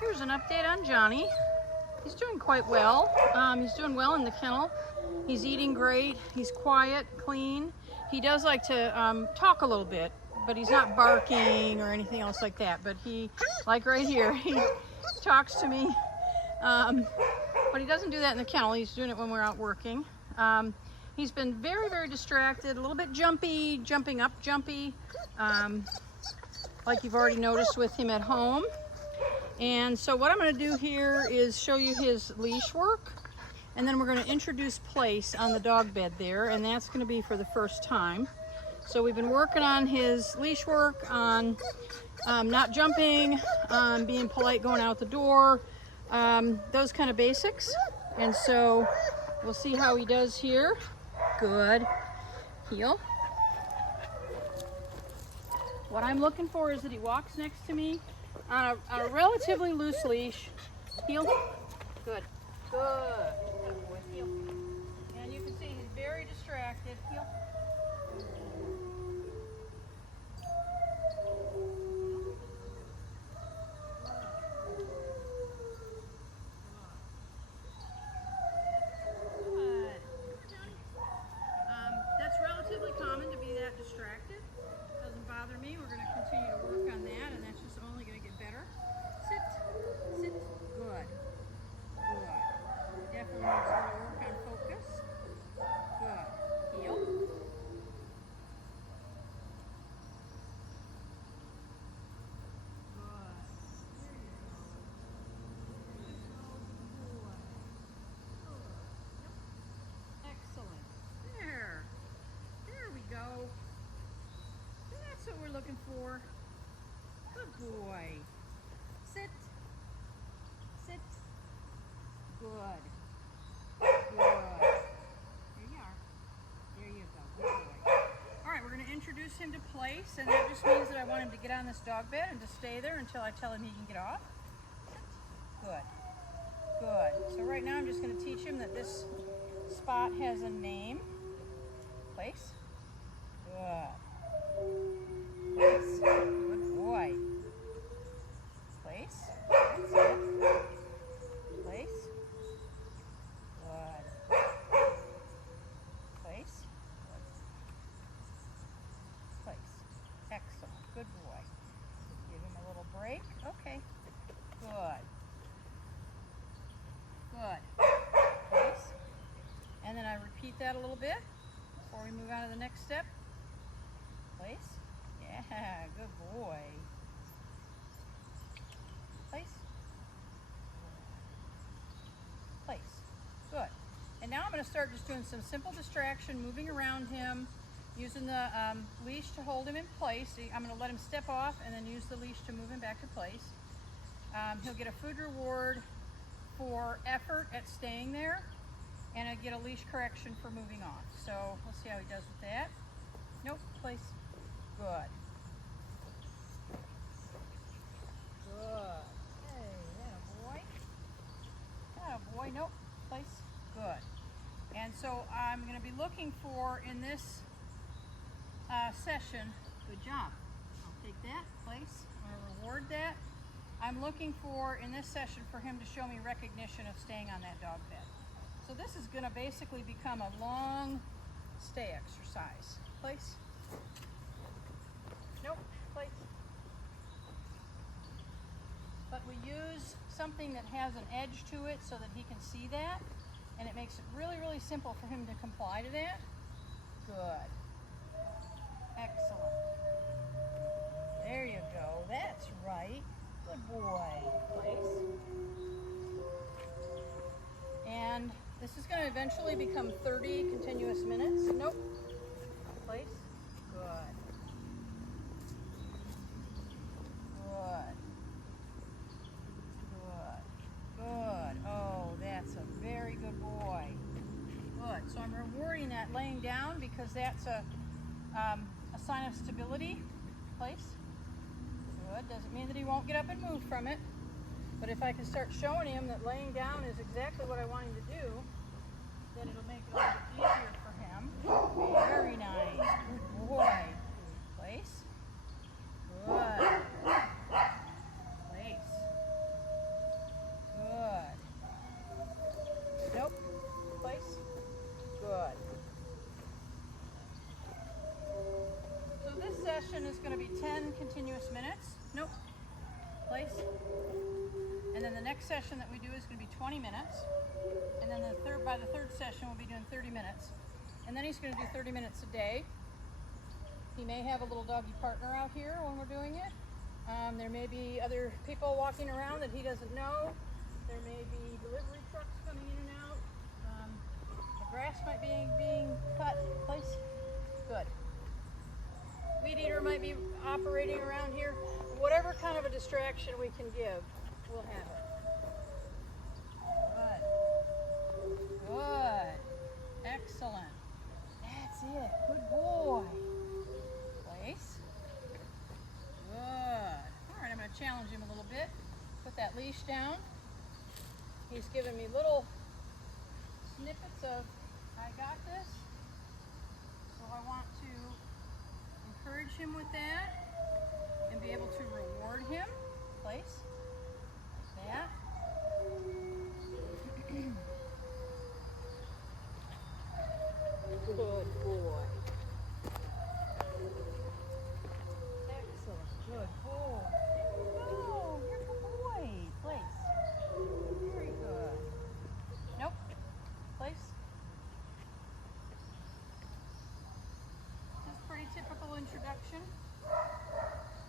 Here's an update on Johnny. He's doing quite well. He's doing well in the kennel. He's eating great. He's quiet, clean. He does like to talk a little bit, but he's not barking or anything else like that. But he, like right here, he talks to me. But he doesn't do that in the kennel. He's doing it when we're out working. He's been very, very distracted, a little bit jumpy, jumping up, jumpy, like you've already noticed with him at home. And so what I'm going to do here is show you his leash work, and then we're going to introduce place on the dog bed there, and that's going to be for the first time. So we've been working on his leash work, on not jumping, on being polite going out the door, those kind of basics. And so we'll see how he does here. Good. Heel. What I'm looking for is that he walks next to me on a relatively loose leash. Heel. Good. Good. Good boy. Heel. And you can see he's very distracted. Heel. Common to be that distracted. Doesn't bother me. We're going to continue to work on that, and that's just only going to get better. Sit. Sit. Good. Good. Definitely needs to work on focus. Good. Heel. Excellent. There. There we go. That's what we're looking for. Good boy. Sit. Sit. Good. Good. There you are. There you go. Good boy. All right, we're going to introduce him to place, and that just means that I want him to get on this dog bed and to stay there until I tell him he can get off. Good. Good. So right now I'm just going to teach him that this spot has a name. Place. Good. Place. Good boy. Place. That's it. Place. Good. Place. Good. Place. Excellent. Good boy. Give him a little break. Okay. Good. Good. Place. And then I repeat that a little bit before we move on to the next step. Place. Yeah, good boy. Place. Place. Good. And now I'm going to start just doing some simple distraction, moving around him, using the leash to hold him in place. I'm going to let him step off and then use the leash to move him back to place. He'll get a food reward for effort at staying there, and I get a leash correction for moving on. So we'll see how he does with that. Nope, place. Good. Good. Hey, that a boy. That a boy. Nope, place. Good. And so I'm going to be looking for in this session. Good job. I'll take that. Place. I'm going to reward that. I'm looking for in this session for him to show me recognition of staying on that dog bed. So this is going to basically become a long stay exercise. Place. Nope. Place. But we use something that has an edge to it so that he can see that, and it makes it really, really simple for him to comply to that. Good. Excellent. There you go. That's right. Good boy. Place. And this is going to eventually become 30 continuous minutes. Nope. Place. Good. Good. Good. Good. Oh, that's a very good boy. Good. So I'm rewarding that laying down because that's a sign of stability. Place. Good. Doesn't mean that he won't get up and move from it. But if I can start showing him that laying down is exactly what I want him to do, then it'll make it a little bit easier for him. Very nice. Good boy. Place. Good. Place. continuous minutes. Nope. Place. And then the next session that we do is going to be 20 minutes. And then by the third session, we'll be doing 30 minutes. And then he's going to do 30 minutes a day. He may have a little doggy partner out here when we're doing it. There may be other people walking around that he doesn't know. There may be delivery trucks coming in and out. The grass might be being cut. Place. Good. Weed eater might be operating around here. Whatever kind of a distraction we can give, we'll have it. Good. Good. Excellent. That's it. Good boy. Place. Good. All right, I'm going to challenge him a little bit. Put that leash down. He's giving me little snippets of, I got this. So I want to encourage him with that and be able to reward him. Place. Like that. Good boy. Excellent. Good boy. There you go. You're a good boy. Place. Very good. Nope. Place. That's a pretty typical introduction.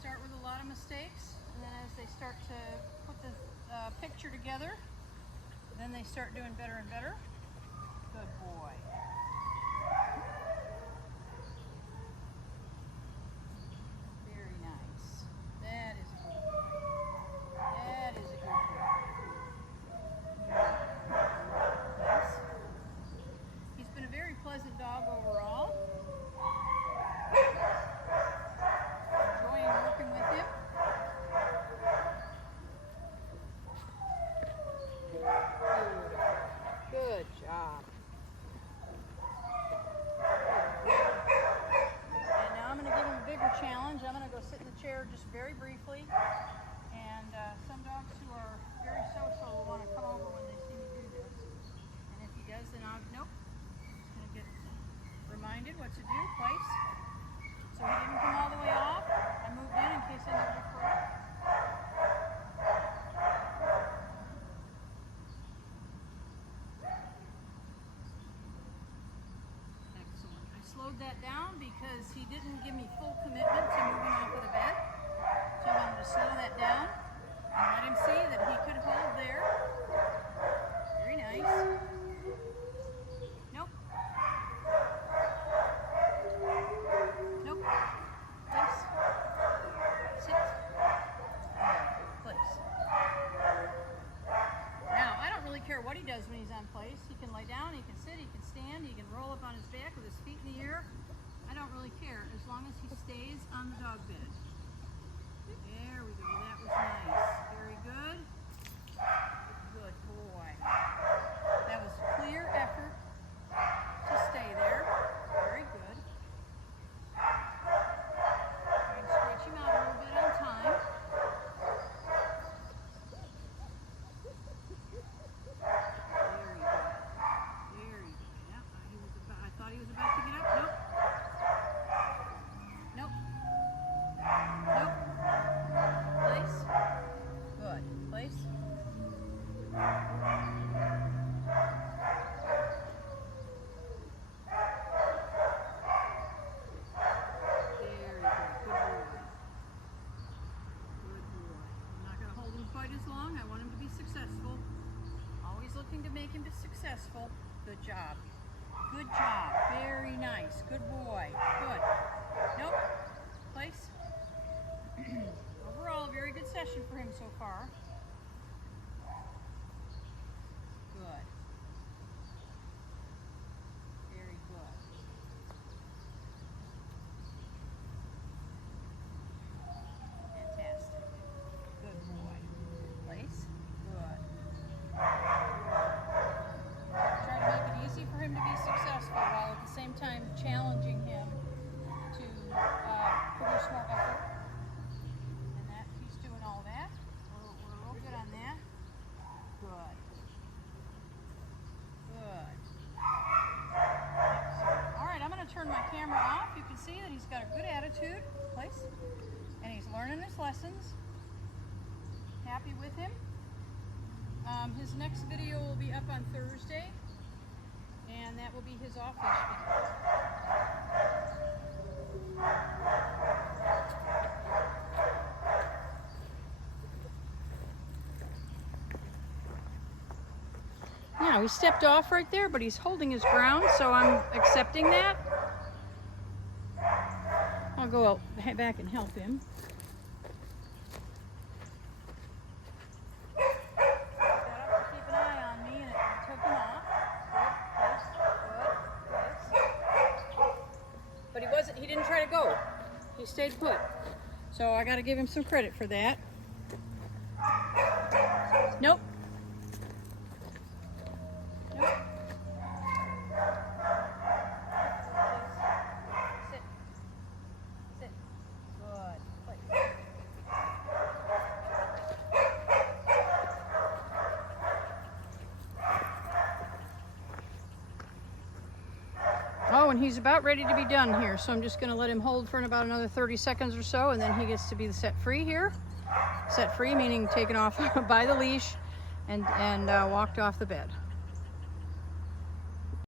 Start with a lot of mistakes, and then as they start to put the picture together, then they start doing better and better. Good boy. Very nice. That is a good boy. That is a good boy. Nice. He's been a very pleasant dog overall. Enjoying working with him. Good job. And now I'm going to give him a bigger challenge. I'm going to go sit in the chair just very briefly. And some dogs who are very social will want to come over when they see me do this. And if he does, then nope. He's going to get reminded what to do. Place. So he didn't come all the way off. I moved in case I needed to correct. Excellent. I slowed that down because he didn't give me full commitment to moving off of the bed. So I wanted to slow that down and let him see that he could hold there. Very nice. Nope. Nope. Place. Sit. Place. Now, I don't really care what he does when he's on place. He can lay down, he can sit, he can stand, he can roll up on his back with his feet in the air. I don't really care as long as he stays on the dog bed. There we go. That was nice. Very good. Good boy. That was clear effort to stay there. Very good. I'm going to stretch him out a little bit on time. Very good. Very good. Yeah, I thought he was about to get up. Nope. Nope. Nope. Place. Good. Place. Very good. Good boy. Good boy. I'm not going to hold him quite as long. I want him to be successful. Always looking to make him successful. Good job. Good job. Very nice. Good boy. Good. Nope. Place. Overall, a very good session for him so far. Good. Very good. Fantastic. Good boy. Place. Good. Try to make it easy for him to be successful while at the same time challenging him to produce more effort. And that he's doing all that. We're real good on that. Good. Good. Excellent. All right, I'm going to turn my camera off. You can see that he's got a good attitude. Place. And he's learning his lessons. Happy with him. His next video will be up on Thursday, and that will be his off-leash video. Yeah, he stepped off right there, but he's holding his ground, so I'm accepting that. I'll go out back and help him. Got up to keep an eye on me, and it took him off. Good. But he didn't try to go. He stayed put. So I got to give him some credit for that. Nope. Oh, and he's about ready to be done here, so I'm just going to let him hold for about another 30 seconds or so, and then he gets to be set free here. Set free meaning taken off by the leash and walked off the bed.